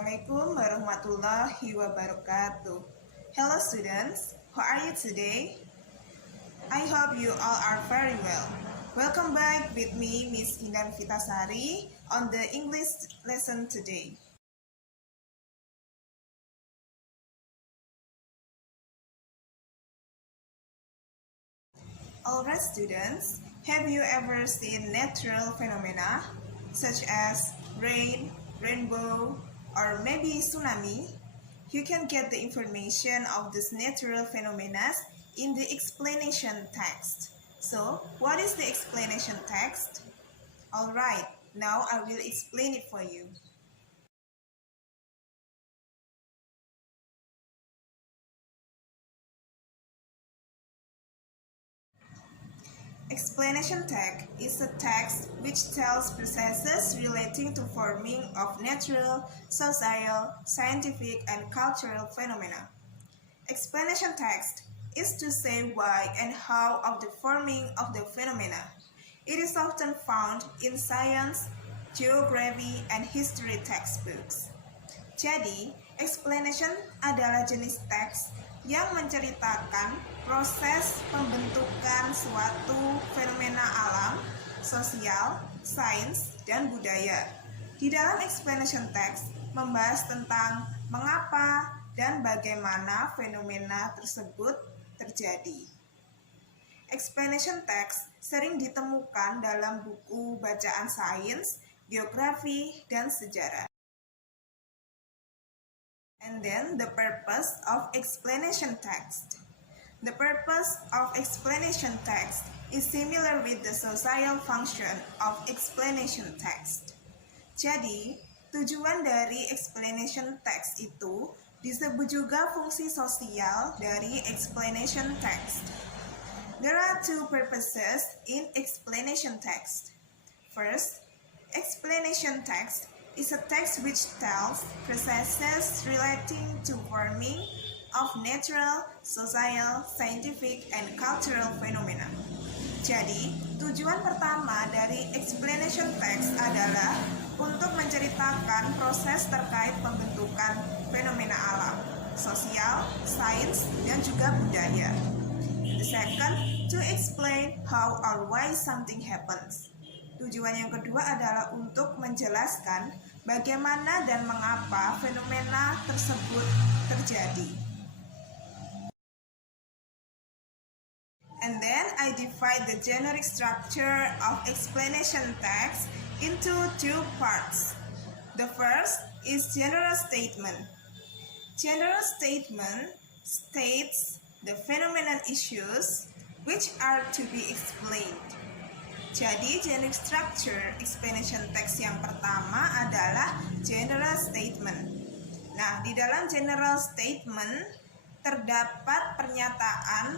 Assalamualaikum warahmatullahi wabarakatuh. Hello students, how are you today? I hope you all are very well. Welcome back with me, Miss Indah Nurvita Sari, on the English lesson today. Alright students, have you ever seen natural phenomena such as rain, rainbow, or maybe tsunami? You can get the information of these natural phenomena in the explanation text. So, what is the explanation text? Alright, now I will explain it for you. Explanation text is a text which tells processes relating to forming of natural, social, scientific, and cultural phenomena. Explanation text is to say why and how of the forming of the phenomena. It is often found in science, geography, and history textbooks. Jadi, explanation adalah jenis teks yang menceritakan proses pembentukan suatu fenomena alam, sosial, sains, dan budaya. Di dalam explanation text membahas tentang mengapa dan bagaimana fenomena tersebut terjadi. Explanation text sering ditemukan dalam buku bacaan sains, geografi, dan sejarah. And then the purpose of explanation text. The purpose of explanation text is similar with the social function of explanation text. Jadi, tujuan dari explanation text itu disebut juga fungsi sosial dari explanation text. There are two purposes in explanation text. First, explanation text is a text which tells processes relating to forming of natural, social, scientific, and cultural phenomena. Jadi, tujuan pertama dari explanation text adalah untuk menceritakan proses terkait pembentukan fenomena alam, sosial, sains, dan juga budaya. The second, to explain how or why something happens. Tujuan yang kedua adalah untuk menjelaskan bagaimana dan mengapa fenomena tersebut terjadi. And then I divide the generic structure of explanation text into two parts. The first is general statement. General statement states the phenomenon issues which are to be explained. Jadi, generic structure explanation text yang pertama adalah general statement. Nah, di dalam general statement terdapat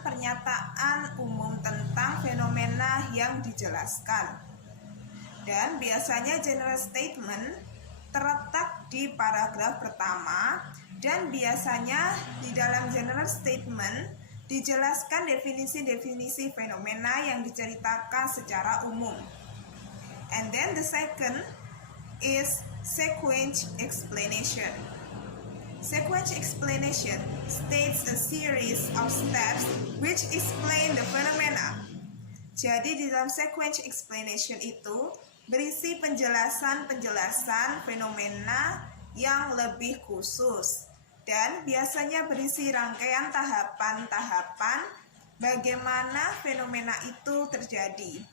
pernyataan umum tentang fenomena yang dijelaskan. Dan biasanya general statement terletak di paragraf pertama dan biasanya di dalam general statement dijelaskan definisi-definisi fenomena yang diceritakan secara umum. And then the second is sequence explanation. Sequence explanation states a series of steps which explain the phenomena. Jadi di dalam sequence explanation itu berisi penjelasan-penjelasan fenomena yang lebih khusus. Dan biasanya berisi rangkaian tahapan-tahapan bagaimana fenomena itu terjadi.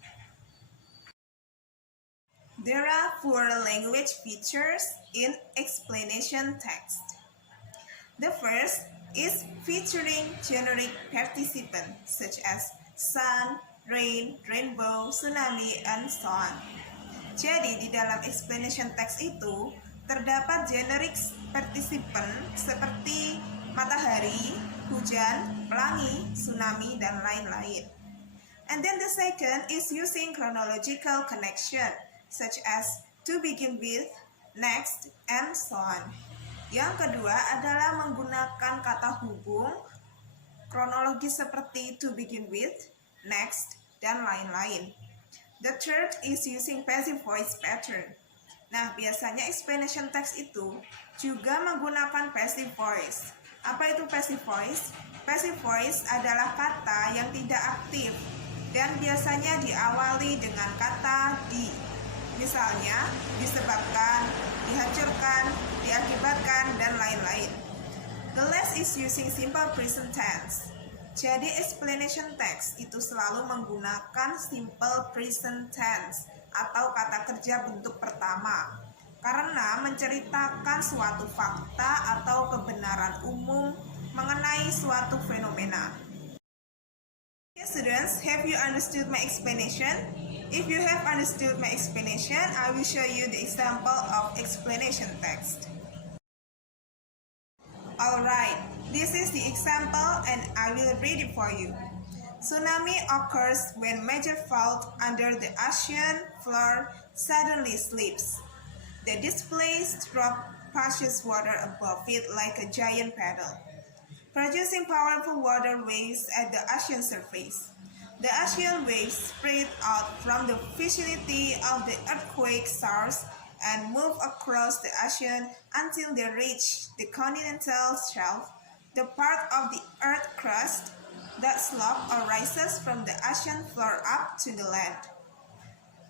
There are four language features in explanation text. The first is featuring generic participants such as sun, rain, rainbow, tsunami, and so on. Jadi di dalam explanation text itu terdapat generic participant seperti matahari, hujan, pelangi, tsunami, dan lain-lain. And then the second is using chronological connection such as to begin with, next, and so on. Yang kedua adalah menggunakan kata hubung kronologis seperti to begin with, next, dan lain-lain. The third is using passive voice pattern. Nah, biasanya explanation text itu juga menggunakan passive voice. Apa itu passive voice? Passive voice adalah kata yang tidak aktif dan biasanya diawali dengan kata di. Misalnya, disebabkan, dihancurkan, diakibatkan, dan lain-lain. Kelas is using simple present tense. Jadi explanation text itu selalu menggunakan simple present tense atau kata kerja bentuk pertama karena menceritakan suatu fakta atau kebenaran umum mengenai suatu fenomena. Okay, students, have you understood my explanation? If you have understood my explanation, I will show you the example of explanation text. Alright, this is the example and I will read it for you. Tsunami occurs when major fault under the ocean floor suddenly slips. The displaced rock pushes water above it like a giant paddle, producing powerful water waves at the ocean surface. The ocean waves spread out from the vicinity of the earthquake source and move across the ocean until they reach the continental shelf, the part of the earth crust that slopes or rises from the ocean floor up to the land.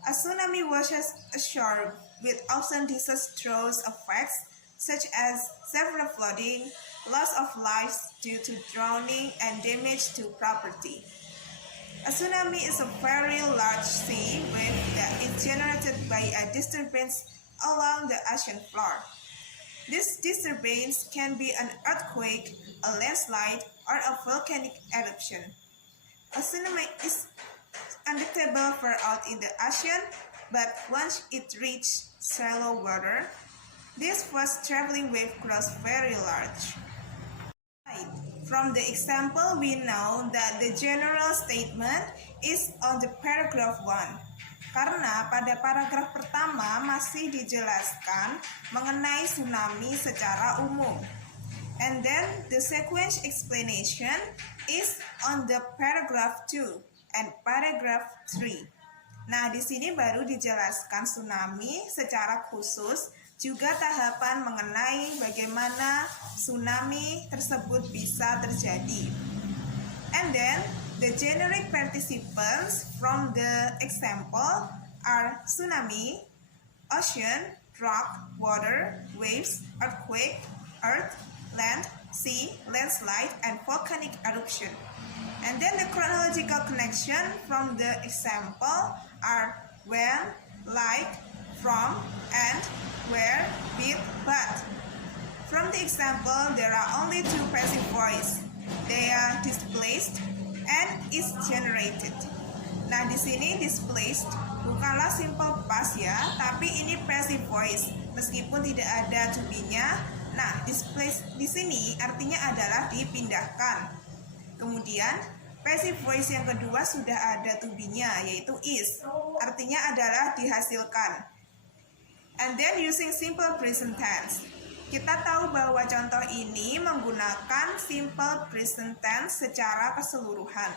A tsunami washes ashore with often disastrous effects such as severe flooding, loss of lives due to drowning, and damage to property. A tsunami is a very large sea wave that is generated by a disturbance along the ocean floor. This disturbance can be an earthquake, a landslide, or a volcanic eruption. A tsunami is undetectable far out in the ocean, but once it reaches shallow water, this fast-traveling wave grows very large. From the example, we know that the general statement is on the paragraph 1. Karena pada paragraf pertama masih dijelaskan mengenai tsunami secara umum. And then the sequence explanation is on the paragraph 2 and paragraph 3. Nah, di sini baru dijelaskan tsunami secara khusus, juga tahapan mengenai bagaimana tsunami tersebut bisa terjadi. And then the generic participants from the example are tsunami, ocean, rock, water, waves, earthquake, earth, land, sea, landslide, and volcanic eruption. And then the chronological connection from the example are when, like, from, and, where, with, but. From the example, there are only two passive voice. They are displaced and is generated. Nah, di sini displaced bukanlah simple past ya, tapi ini passive voice meskipun tidak ada to be-nya. Nah, displaced di sini artinya adalah dipindahkan. Kemudian passive voice yang kedua sudah ada to be-nya yaitu is, artinya adalah dihasilkan. And then using simple present tense. Kita tahu bahwa contoh ini menggunakan simple present tense secara keseluruhan.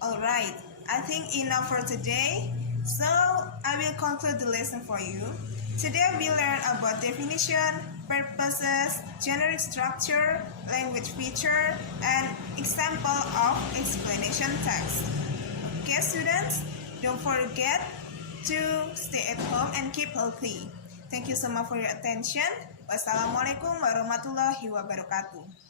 Alright, I think enough for today. So, I will conclude the lesson for you. Today we learn about definition, purposes, generic structure, language feature, and example of explanation text. Okay, students, don't forget to stay at home and keep healthy. Thank you so much for your attention. Wassalamualaikum warahmatullahi wabarakatuh.